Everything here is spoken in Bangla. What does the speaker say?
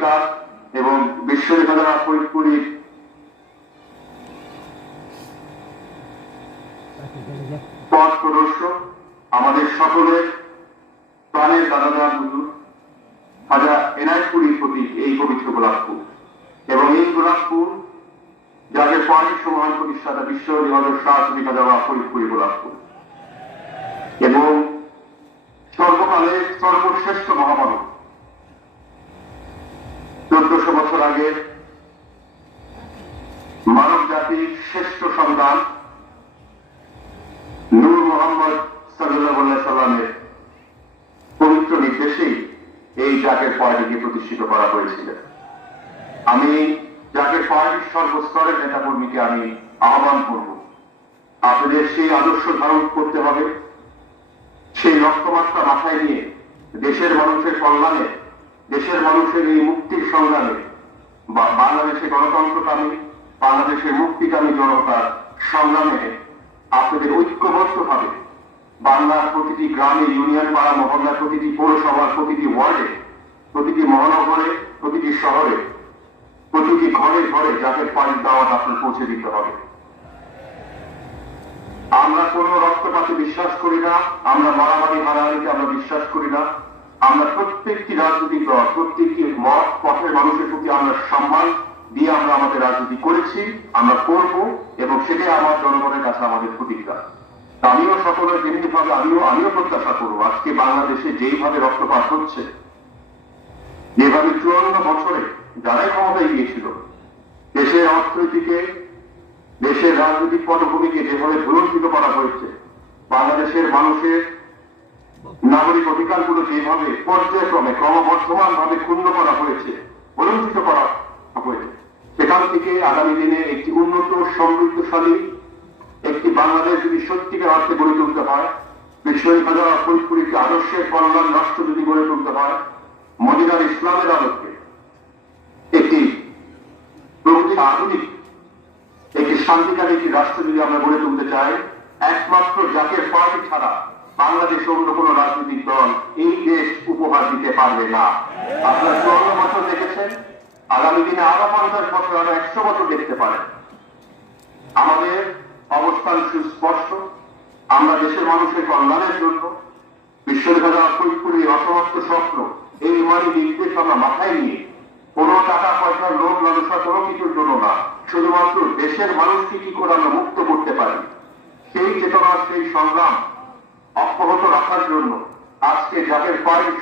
সহযোগিতা এবং বিশ্ববিদ্যালয় ফরিদপুরের পথ প্রদর্শক আমাদের সকলের প্রাণের দাদাজান হুজুর খাজা এনায়েতপুরীর প্রতি এই পবিত্র গোলাপ ফুল এবং এই গোলাপ ফুল যাদের পানি সমান প্রতিষ্ঠাতা বিশ্ব হজরত শাহ সুফি খাজা ফরিদপুরি গোলাপ ফুল এবং সর্বকালের সর্বশ্রেষ্ঠ মহামানব 1400 বছর আগে মানব জাতির শ্রেষ্ঠ সন্তান নূর মোহাম্মদ সাল্লাল্লাহু আলাইহি সাল্লামের পবিত্র নির্দেশেই এই জাকের পার্টিকে প্রতিষ্ঠিত করা হয়েছিল। আমি জাকের পার্টির সর্বস্তরের নেতাকর্মীকে আমি আহ্বান করব, আপনাদের সেই আদর্শ ধারণ করতে হবে, সেই লক্ষ্যমাত্রা মাথায় নিয়ে দেশের মানুষের কল্যাণে, দেশের মানুষের এই মুক্তির সংগ্রামে বাংলাদেশে গণতন্ত্রকামী, বাংলাদেশের মুক্তিকামী জনতার সংগ্রামে আপনাদের ঐক্যবদ্ধভাবে বাংলার প্রতিটি গ্রামে, ইউনিয়ন পাড়া মহল্লার প্রতিটি পৌরসভার প্রতিটি ওয়ার্ডে, প্রতিটি মহানগরে, প্রতিটি শহরে, প্রতিটি ঘরে ঘরে জাকের পানির দাওয়াত আপনার পৌঁছে দিতে হবে। আমরা কোনো রক্তপাতে বিশ্বাস করি না, আমরা মারামারি হারাহারিকে আমরা বিশ্বাস করি না। আমরা প্রত্যেকটি রাজনৈতিক দল, প্রত্যেকটি মত পথের মানুষের প্রতি আমরা সম্মান দিয়ে আমরা আমাদের রাজনীতি করেছি, আমরা করব এবং সেটাই আমার জনগণের কাছে আমাদের প্রতিজ্ঞা। আমিও সকলের যেমনিভাবে আমিও প্রত্যাশা করবো আজকে বাংলাদেশে যেইভাবে রক্তপাত হচ্ছে, যেভাবে 54 বছরে যারাই ক্ষমতায় গিয়েছিল দেশের অর্থনীতিকে, দেশের রাজনৈতিক পটভূমিকে যেভাবে ভুলঞ্চিত করা হয়েছে, বাংলাদেশের মানুষের নাগরিক অধিকারগুলো যেভাবে পর্যায়ক্রমে ক্রমবর্ধমান ভাবে ক্ষুণ্ণ করা হয়েছে, বঞ্চিত করা হয়েছে, সেখান থেকে আগামী দিনে একটি উন্নত সমৃদ্ধশালী একটি বাংলাদেশ যদি সত্যিকার অর্থে গড়ে তুলতে হয়, বিশ্ববিদ্যালয় ফরিদপুরীকে আদর্শের কল্যাণ রাষ্ট্র যদি গড়ে তুলতে হয়, মদিনার ইসলামের আলোকে একটি প্রকৃতি আধুনিক একটি শান্তিকারী একটি রাষ্ট্র যদি আমরা গড়ে তুলতে চাই, একমাত্র জাকের পার্টি ছাড়া বাংলাদেশে অন্য কোন রাজনৈতিক দল এই দেশ উপহার দিতে পারবে না। আপনারা 54 বছর দেখেছেন, আগামী দিনে আরো 50 বছর, আরো 100 বছর দেখতে পারেন। আমাদের অবস্থান সুস্পষ্ট, আমরা দেশের মানুষের কল্যাণের জন্য বিশ্ববিদ্যালয় ফরিদপুরের অসমাপ্ত স্বপ্ন, এই মানে নির্দেশ আমরা মাথায় নিয়ে কোনো টাকা পয়সার লোভ লালসা কোনো কিছুর জন্য না, শুধুমাত্র দেশের মানুষকে কি করে আমরা মুক্ত করতে পারি সেই চেতনা, সেই সংগ্রাম অব্যাহত রাখার জন্য আজকে জাকের পার্টি